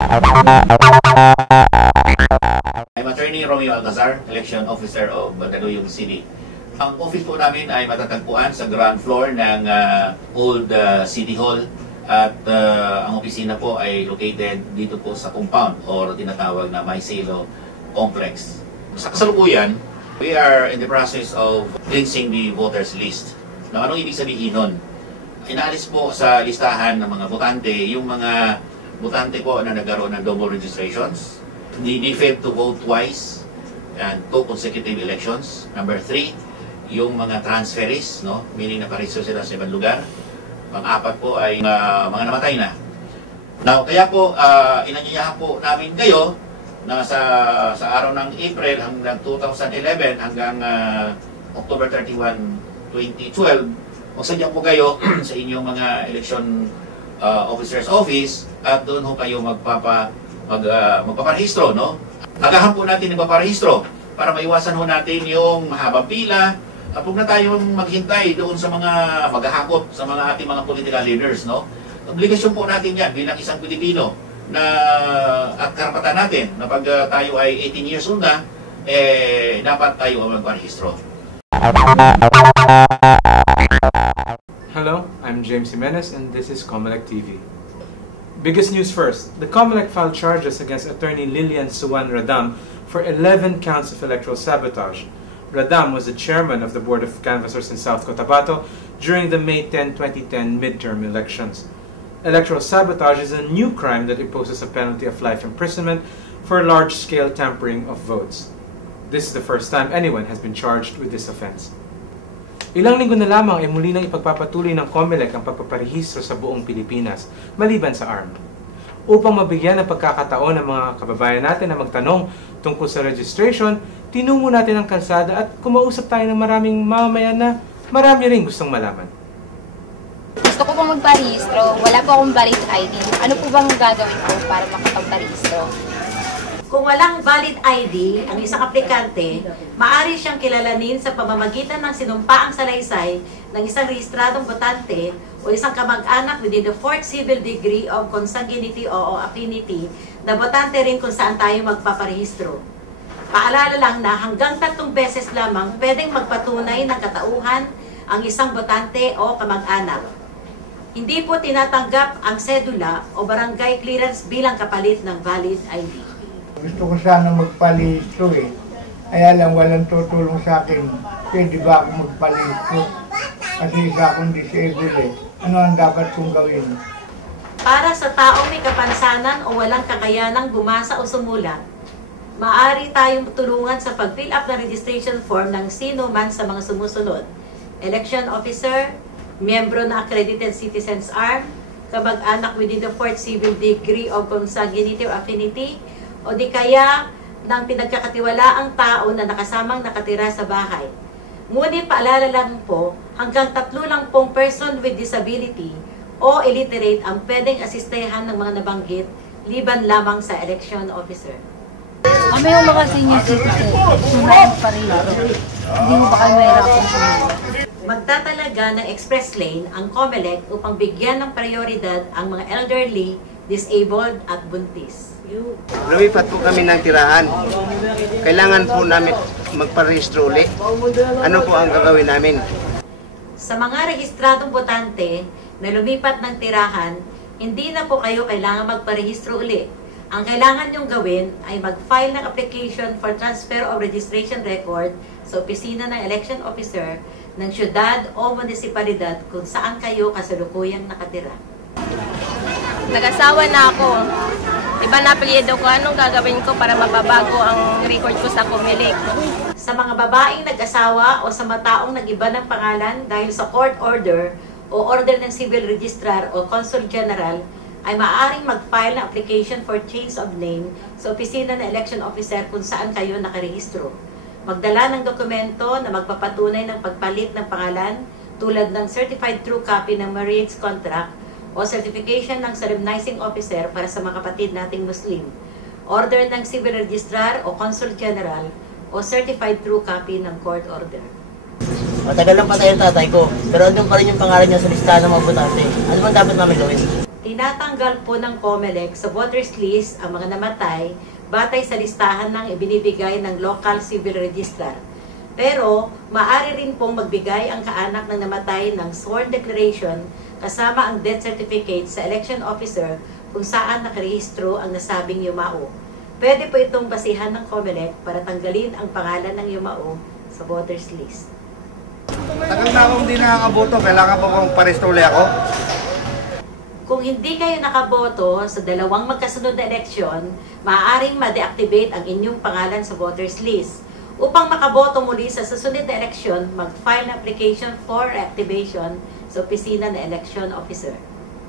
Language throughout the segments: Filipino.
I'm Attorney Romeo Alcazar, Election Officer of Mandaluyong City. Ang office po namin ay matatagpuan sa ground floor ng Old City Hall at ang opisina po ay located dito po sa compound or tinatawag na Maiselo Complex. Sa kasalukuyan, we are in the process of cleansing the voters list. Now, anong ibig sabihin nun? Inaalis po sa listahan ng mga botante yung mga botante po na nagkaroon ng double registrations. They failed to vote twice and 2 consecutive elections. Number 3, yung mga transferees, no? Meaning naparegister sila sa ibang lugar. Pang-apat po ay mga namatay na. Now, kaya po, inanyayahan po namin kayo na sa araw ng April hanggang 2011 hanggang October 31, 2012, magsadya po kayo sa inyong mga election officer's office at doon ho kayo magpaparehistro, no? Agahan po natin yung magpaparehistro para maiwasan ho natin yung mahabang pila at huwag na tayong maghintay doon sa mga maghahakot sa mga ating mga political leaders, no? Obligasyon po natin yan bilang isang Pilipino na at karapatan natin na pag tayo ay 18 years old na, dapat tayo magparehistro. Hello, I'm James Jimenez and this is Comelec TV. Biggest news first. The Comelec filed charges against attorney Lilian Suwan Radam for 11 counts of electoral sabotage. Radam was the chairman of the Board of Canvassers in South Cotabato during the May 10, 2010 midterm elections. Electoral sabotage is a new crime that imposes a penalty of life imprisonment for large-scale tampering of votes. This is the first time anyone has been charged with this offense. Ilang linggo na lamang ay muli nang ipagpapatuloy ng Comelec ang pagpaparehistro sa buong Pilipinas, maliban sa ARM. Upang mabigyan ng pagkakataon ng mga kababayan natin na magtanong tungkol sa registration, tinungo natin ang kalsada at kumausap tayo ng maraming mamamayan na marami rin gustong malaman. Gusto ko pong magparehistro, wala po akong valid ID. Ano po bang gagawin ko para makapagparehistro? Kung walang valid ID ang isang aplikante, maaari siyang kilalanin sa pamamagitan ng sinumpaang salaysay ng isang rehistradong botante o isang kamag-anak within the 4th civil degree of consanguinity o affinity na botante rin kung saan tayo magpaparehistro. Paalala lang na hanggang 3 beses lamang pwedeng magpatunay ng katauhan ang isang botante o kamag-anak. Hindi po tinatanggap ang sedula o barangay clearance bilang kapalit ng valid ID. Gusto ko sana magpalihistro eh. Kaya lang walang tutulong sa akin. Pwede ba ako magpalihistro? Kasi isa akong disabled eh. Ano ang dapat kong gawin? Para sa taong may kapansanan o walang kakayanang bumasa o sumulat, maaari tayong tulungan sa pag-fill up ng registration form ng sino man sa mga sumusunod. Election officer, miyembro na accredited citizens ARM, kamag-anak within the 4th civil degree of consanguinity or affinity, o di kaya ng pinagkakatiwalaang tao na nakasamang nakatira sa bahay. Ngunit paalala lang po, hanggang 3 lang pong person with disability o illiterate ang pwedeng asistehan ng mga nabanggit, liban lamang sa election officer. May yung mga senior citizen, sumayon pa rin ito. Hindi mo ba kayo mahirapan sumunod? Magtatalaga ng express lane ang Comelec upang bigyan ng prioridad ang mga elderly, disabled at buntis. Lumipat po kami ng tirahan. Kailangan po namin magparehistro ulit. Ano po ang gagawin namin? Sa mga rehistradong botante na lumipat ng tirahan, hindi na po kayo kailangan magparehistro ulit. Ang kailangan nyong gawin ay mag-file ng application for transfer of registration record sa opisina ng election officer ng syudad o munisipalidad kung saan kayo kasalukuyang nakatira. Nag-asawa na ako. Iba na apelyido ko. Anong gagawin ko para mababago ang record ko sa Comelec? Sa mga babaeng nag-asawa o sa mga taong nag-iba ng pangalan dahil sa court order o order ng civil registrar o consul general, ay maaaring mag-file ng application for change of name sa opisina ng election officer kung saan kayo nakarehistro. Magdala ng dokumento na magpapatunay ng pagpalit ng pangalan tulad ng certified true copy ng marriage contract o certification ng solemnizing officer para sa mga kapatid nating Muslim, order ng civil registrar o consul general o certified true copy ng court order. Matagal lang patay ang tatay ko, pero andun pa rin yung pangalan niya sa listahan ng mga botante. Ano bang dapat namin gawin? Tinatanggal po ng COMELEC sa voters list ang mga namatay batay sa listahan ng ibinibigay ng local civil registrar. Pero, maaari rin pong magbigay ang kaanak ng namatay ng sworn declaration kasama ang death certificate sa election officer kung saan nakarehistro ang nasabing yumao. Pwede po itong basihan ng COMELEC para tanggalin ang pangalan ng yumao sa voters list. Tagal na akong hindi nakakaboto, kailangan po kong paristole ako. Kung hindi kayo nakaboto sa dalawang magkasunod na eleksyon, maaaring ma-deactivate ang inyong pangalan sa voters list. Upang makaboto muli sa susunod na eleksyon, mag-file na application for reactivation sa opisina ng election officer.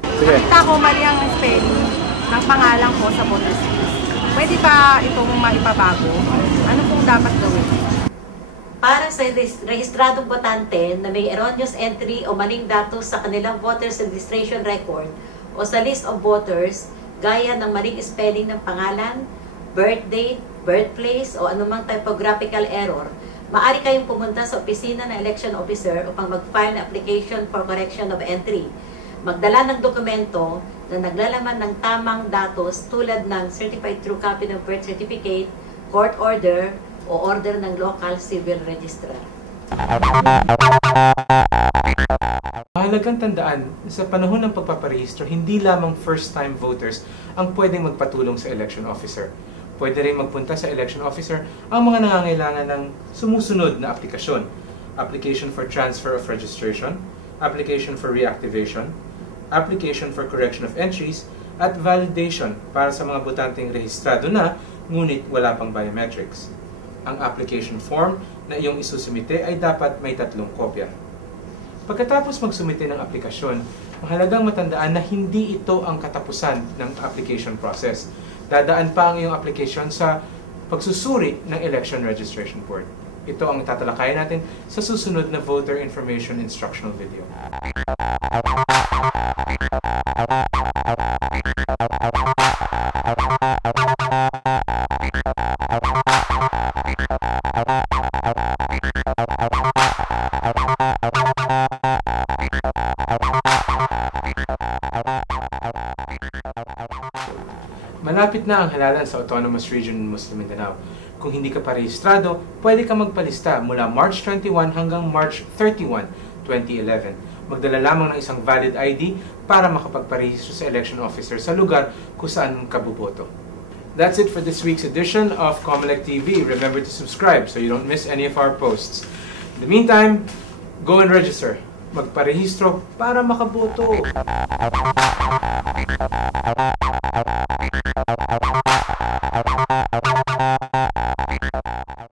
Nakita ko mali ang spelling ng pangalan ko sa voters list. Pwede ba itong maipabago? Ano pong dapat gawin? Para sa rehistradong botante na may erroneous entry o maling datos sa kanilang voters registration record o sa list of voters, gaya ng maling spelling ng pangalan, birth date, birthplace o anumang typographical error, maaari kayong pumunta sa opisina ng election officer upang mag-file na application for correction of entry. Magdala ng dokumento na naglalaman ng tamang datos tulad ng certified true copy ng birth certificate, court order, o order ng local civil registrar. Mahalagang tandaan, sa panahon ng pagpaparehistro, hindi lamang first-time voters ang pwedeng magpatulong sa election officer. Pwede rin magpunta sa election officer ang mga nangangailangan ng sumusunod na aplikasyon. Application for transfer of registration, application for reactivation, application for correction of entries, at validation para sa mga botanteng rehistrado na, ngunit wala pang biometrics. Ang application form na iyong isusumite ay dapat may 3 kopya. Pagkatapos magsumite ng aplikasyon, mahalagang matandaan na hindi ito ang katapusan ng application process. Dadaan pa ang iyong application sa pagsusuri ng Election Registration Board. Ito ang tatalakayin natin sa susunod na Voter Information Instructional Video. Malapit na ang halalan sa Autonomous Region in Muslim Mindanao. Kung hindi ka pa rehistrado, pwede ka magpalista mula March 21 hanggang March 31, 2011. Magdala lamang ng isang valid ID para makapagparehistro sa election officer sa lugar kung saan ka boboto. That's it for this week's edition of COMELEC TV. Remember to subscribe so you don't miss any of our posts. In the meantime, go and register. Magparehistro para makaboto.